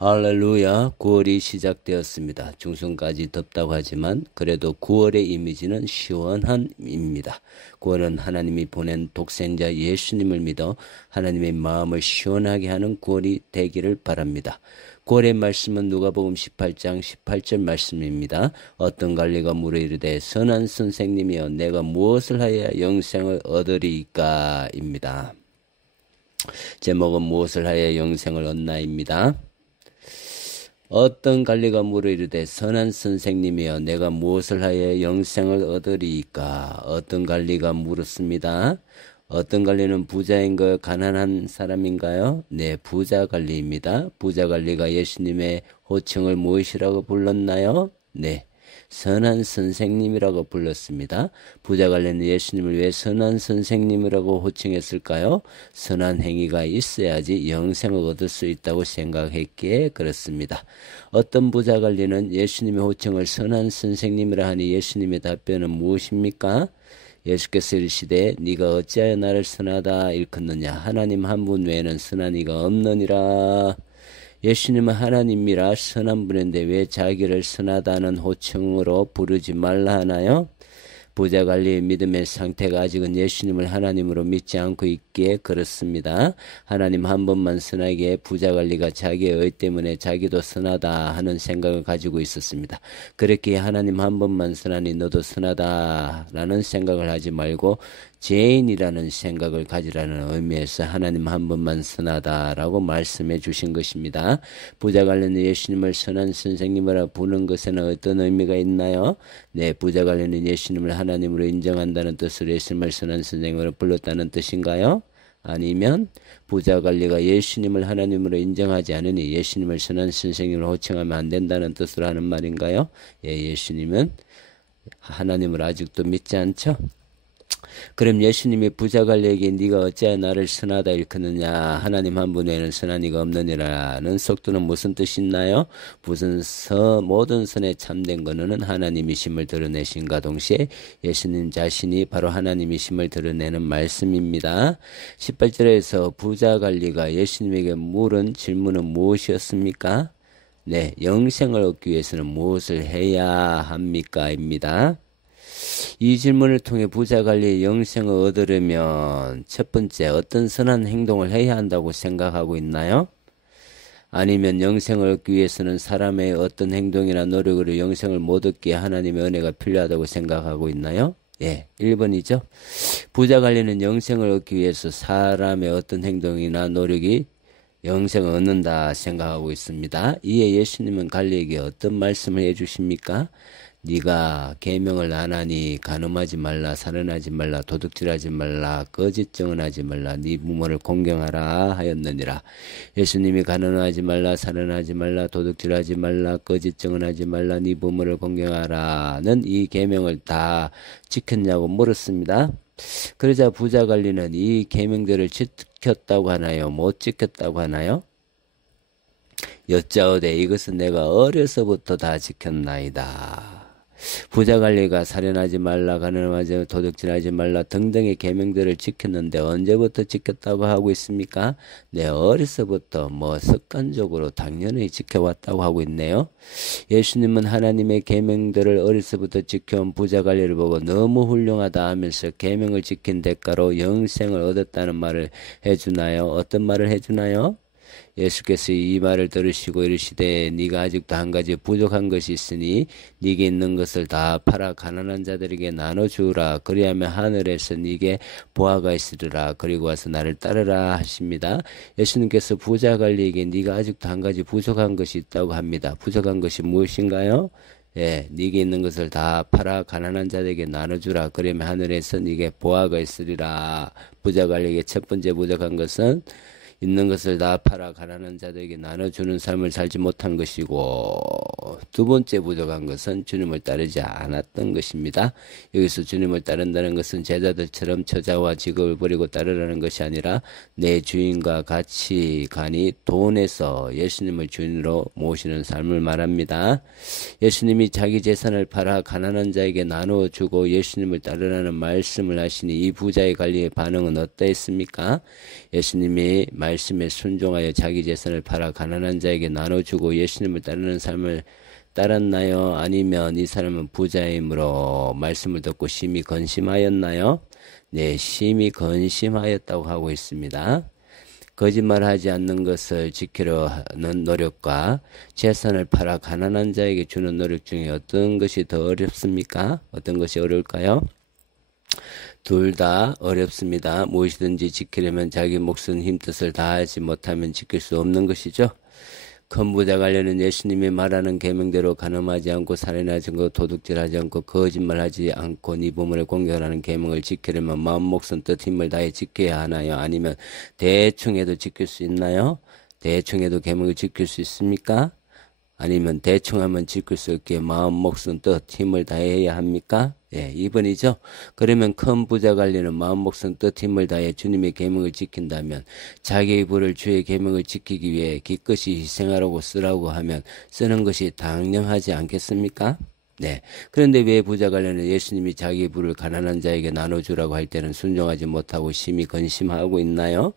할렐루야. 9월이 시작되었습니다. 중순까지 덥다고 하지만 그래도 9월의 이미지는 시원함입니다. 9월은 하나님이 보낸 독생자 예수님을 믿어 하나님의 마음을 시원하게 하는 9월이 되기를 바랍니다. 9월의 말씀은 누가복음 18장 18절 말씀입니다. 어떤 관리가 물어 이르되 선한 선생님이여 내가 무엇을 하여야 영생을 얻으리까 입니다. 제목은 무엇을 하여야 영생을 얻나입니다. 어떤 관리가 물어 이르되 선한 선생님이여 내가 무엇을 하여 영생을 얻으리이까. 어떤 관리가 물었습니다. 어떤 관리는 부자인가요? 가난한 사람인가요? 네, 부자 관리입니다. 부자 관리가 예수님의 호칭을 무엇이라고 불렀나요? 네, 선한 선생님이라고 불렀습니다. 부자 관리는 예수님을 왜 선한 선생님이라고 호칭했을까요? 선한 행위가 있어야지 영생을 얻을 수 있다고 생각했기에 그렇습니다. 어떤 부자 관리는 예수님의 호칭을 선한 선생님이라 하니 예수님의 답변은 무엇입니까? 예수께서 이르시되 네가 어찌하여 나를 선하다 일컫느냐. 하나님 한 분 외에는 선한 이가 없느니라. 예수님은 하나님이라 선한 분인데 왜 자기를 선하다는 호칭으로 부르지 말라 하나요? 부자 관리의 믿음의 상태가 아직은 예수님을 하나님으로 믿지 않고 있기에 그렇습니다. 하나님 한 번만 선하게 부자 관리가 자기의 의 때문에 자기도 선하다 하는 생각을 가지고 있었습니다. 그렇게 하나님 한 번만 선하니 너도 선하다라는 생각을 하지 말고 죄인이라는 생각을 가지라는 의미에서 하나님 한 번만 선하다라고 말씀해 주신 것입니다. 부자 관리는 예수님을 선한 선생님이라 부르는 것에는 어떤 의미가 있나요? 네, 부자 관리는 예수님을 하나님으로 인정한다는 뜻으로 예수님을 선한 선생님으로 불렀다는 뜻인가요? 아니면 부자 관리가 예수님을 하나님으로 인정하지 않으니 예수님을 선한 선생님으로 호칭하면 안 된다는 뜻으로 하는 말인가요? 예, 예수님은 하나님을 아직도 믿지 않죠? 그럼 예수님이 부자 관리에게 네가 어찌하여 나를 선하다 일컫느냐. 하나님 한 분 외에는 선한 이가 없느니라는 속도는 무슨 뜻이 있나요? 모든 선에 참된 근원은 하나님이심을 드러내신과 동시에 예수님 자신이 바로 하나님이심을 드러내는 말씀입니다. 18절에서 부자 관리가 예수님에게 물은 질문은 무엇이었습니까? 네, 영생을 얻기 위해서는 무엇을 해야 합니까? 입니다. 이 질문을 통해 부자 관리의 영생을 얻으려면 첫 번째 어떤 선한 행동을 해야 한다고 생각하고 있나요? 아니면 영생을 얻기 위해서는 사람의 어떤 행동이나 노력으로 영생을 못 얻기에 하나님의 은혜가 필요하다고 생각하고 있나요? 예, 1번이죠. 부자 관리는 영생을 얻기 위해서 사람의 어떤 행동이나 노력이 영생을 얻는다 생각하고 있습니다. 이에 예수님은 관리에게 어떤 말씀을 해주십니까? 네가 계명을 안 하니 간음하지 말라, 살인하지 말라, 도둑질하지 말라, 거짓 증언하지 말라, 네 부모를 공경하라 하였느니라. 예수님이 간음하지 말라, 살인하지 말라, 도둑질하지 말라, 거짓 증언하지 말라, 네 부모를 공경하라는 이 계명을 다 지켰냐고 물었습니다. 그러자 부자 관리는 이 계명들을 지켰다고 하나요? 못 지켰다고 하나요? 여짜오되 이것은 내가 어려서부터 다 지켰나이다. 부자 관리가 살인하지 말라, 가늠하지 말라, 도둑질하지 말라 등등의 계명들을 지켰는데 언제부터 지켰다고 하고 있습니까? 네, 어려서부터 습관적으로 당연히 지켜왔다고 하고 있네요. 예수님은 하나님의 계명들을 어려서부터 지켜온 부자 관리를 보고 너무 훌륭하다 하면서 계명을 지킨 대가로 영생을 얻었다는 말을 해주나요? 어떤 말을 해주나요? 예수께서 이 말을 들으시고 이르시되 네가 아직도 한 가지 부족한 것이 있으니 네게 있는 것을 다 팔아 가난한 자들에게 나눠주라. 그리하면 하늘에서 네게 보화가 있으리라. 그리고 와서 나를 따르라 하십니다. 예수님께서 부자 관리에게 네가 아직도 한 가지 부족한 것이 있다고 합니다. 부족한 것이 무엇인가요? 예, 네게 있는 것을 다 팔아 가난한 자들에게 나눠주라. 그러면 하늘에서 네게 보화가 있으리라. 부자 관리에게 첫 번째 부족한 것은 있는 것을 다 팔아 가난한 자들에게 나눠주는 삶을 살지 못한 것이고, 두 번째 부족한 것은 주님을 따르지 않았던 것입니다. 여기서 주님을 따른다는 것은 제자들처럼 처자와 직업을 버리고 따르라는 것이 아니라 내 주인과 같이 가니 돈에서 예수님을 주인으로 모시는 삶을 말합니다. 예수님이 자기 재산을 팔아 가난한 자에게 나눠주고 예수님을 따르라는 말씀을 하시니 이 부자의 관리의 반응은 어떠했습니까? 예수님이 말씀에 순종하여 자기 재산을 팔아 가난한 자에게 나눠주고 예수님을 따르는 삶을 따랐나요? 아니면 이 사람은 부자이므로 말씀을 듣고 심히 근심하였나요? 네, 심히 근심하였다고 하고 있습니다. 거짓말하지 않는 것을 지키려 하는 노력과 재산을 팔아 가난한 자에게 주는 노력 중에 어떤 것이 더 어렵습니까? 어떤 것이 어려울까요? 둘 다 어렵습니다. 무엇이든지 지키려면 자기 목숨 힘뜻을 다하지 못하면 지킬 수 없는 것이죠. 큰 부자 관련은 예수님이 말하는 계명대로 간음하지 않고 살인하지 않고 도둑질하지 않고 거짓말하지 않고 네 부모를 공경하는 계명을 지키려면 마음 목숨 뜻 힘을 다해 지켜야 하나요? 아니면 대충 해도 지킬 수 있나요? 대충 해도 계명을 지킬 수 있습니까? 아니면 대충 하면 지킬 수 있게 마음 목숨 뜻 힘을 다해야 합니까? 예, 2번이죠. 그러면 큰 부자 관리는 마음 목숨 뜻 힘을 다해 주님의 계명을 지킨다면 자기의 부를 주의 계명을 지키기 위해 기꺼이 희생하라고 쓰라고 하면 쓰는 것이 당연하지 않겠습니까? 네. 그런데 왜 부자 관련은 예수님이 자기 부를 가난한 자에게 나눠주라고 할 때는 순종하지 못하고 심히 근심하고 있나요?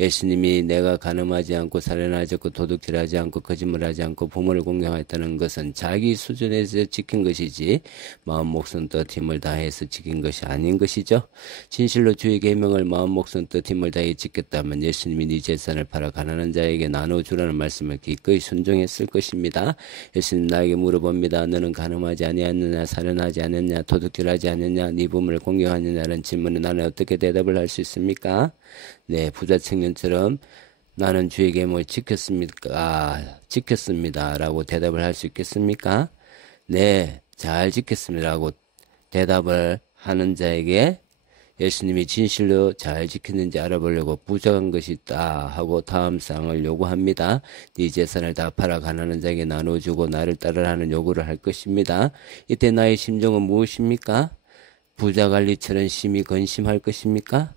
예수님이 내가 간음하지 않고 살인하지 않고 도둑질하지 않고 거짓말하지 않고 부모를 공경했다는 것은 자기 수준에서 지킨 것이지 마음 목숨 뜻 힘을 다해서 지킨 것이 아닌 것이죠. 진실로 주의 계명을 마음 목숨 뜻 힘을 다해 지켰다면 예수님이 네 재산을 팔아 가난한 자에게 나눠주라는 말씀을 기꺼이 순종했을 것입니다. 예수님 나에게 물어봅니다. 너는 간음하지 아니하느냐 살인하지 않느냐 도둑질하지 않느냐 네 부모를 공경하느냐라는 질문에 나는 어떻게 대답을 할 수 있습니까? 네, 부자 청년처럼 나는 주의 계명을 지켰습니다 라고 대답을 할 수 있겠습니까? 네, 잘 지켰습니다 라고 대답을 하는 자에게 예수님이 진실로 잘 지켰는지 알아보려고 부족한 것이 있다 하고 다음 사항을 요구합니다. 네 재산을 다 팔아 가난한 자에게 나눠주고 나를 따르라는 요구를 할 것입니다. 이때 나의 심정은 무엇입니까? 부자 관리처럼 심히 근심할 것입니까?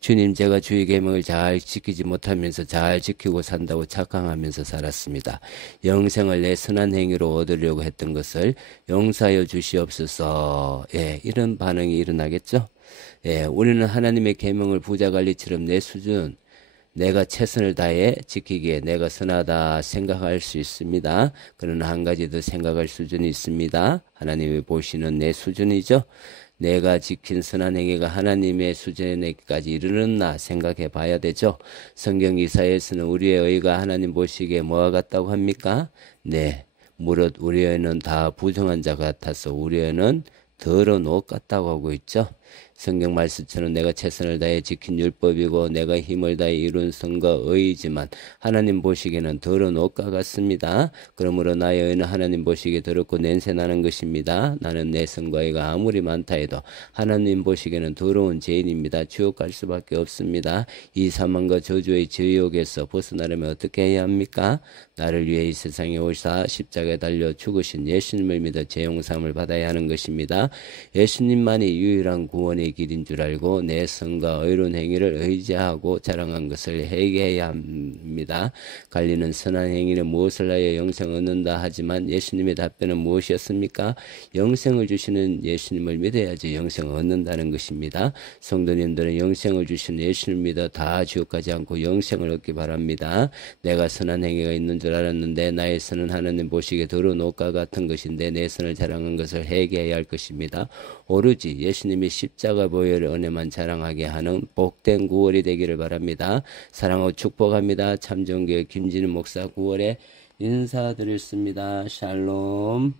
주님, 제가 주의 계명을 잘 지키지 못하면서 잘 지키고 산다고 착각하면서 살았습니다. 영생을 내 선한 행위로 얻으려고 했던 것을 용서하여 주시옵소서. 예, 이런 반응이 일어나겠죠? 예, 우리는 하나님의 계명을 부자 관리처럼 내 수준, 내가 최선을 다해 지키기에 내가 선하다 생각할 수 있습니다. 그러나 한 가지 더 생각할 수준이 있습니다. 하나님이 보시는 내 수준이죠. 내가 지킨 선한 행위가 하나님의 수준에까지 이르렀나 생각해 봐야 되죠. 성경 이사야에서는 우리의 의가 하나님 보시기에 뭐와 같다고 합니까? 네, 무릇 우리 의는 다 부정한 자 같아서 우리 의는 더러운 옷 같다고 하고 있죠. 성경 말씀처럼 내가 최선을 다해 지킨 율법이고 내가 힘을 다해 이룬 선과 의이지만 하나님 보시기에는 더러운 옷과 같습니다. 그러므로 나의 의는 하나님 보시기에 더럽고 냄새나는 것입니다. 나는 내 선과 의가 아무리 많다 해도 하나님 보시기에는 더러운 죄인입니다. 지옥 갈 수밖에 없습니다. 이 사망과 저주의 지옥에서 벗어나려면 어떻게 해야 합니까? 나를 위해 이 세상에 오사 십자가에 달려 죽으신 예수님을 믿어 죄용삼을 받아야 하는 것입니다. 예수님만이 유일한 구원의 길인 줄 알고 내 선과 의로운 행위를 의지하고 자랑한 것을 회개해야 합니다. 갈리는 선한 행위는 무엇을 하여 영생을 얻는다 하지만 예수님의 답변은 무엇이었습니까? 영생을 주시는 예수님을 믿어야지 영생을 얻는다는 것입니다. 성도님들은 영생을 주시는 예수님을 믿어 다 지옥 가지 않고 영생을 얻기 바랍니다. 내가 선한 행위가 있는 줄 알았는데 나의 선은 하나님 보시기에 더러운 옷과 같은 것인데 내 선을 자랑한 것을 회개해야 할 것입니다. 오로지 예수님이 십자가 보혈의 은혜만 자랑하게 하는 복된 9월이 되기를 바랍니다. 사랑하고 축복합니다. 참정교회 김진우 목사 9월에 인사드렸습니다. 샬롬.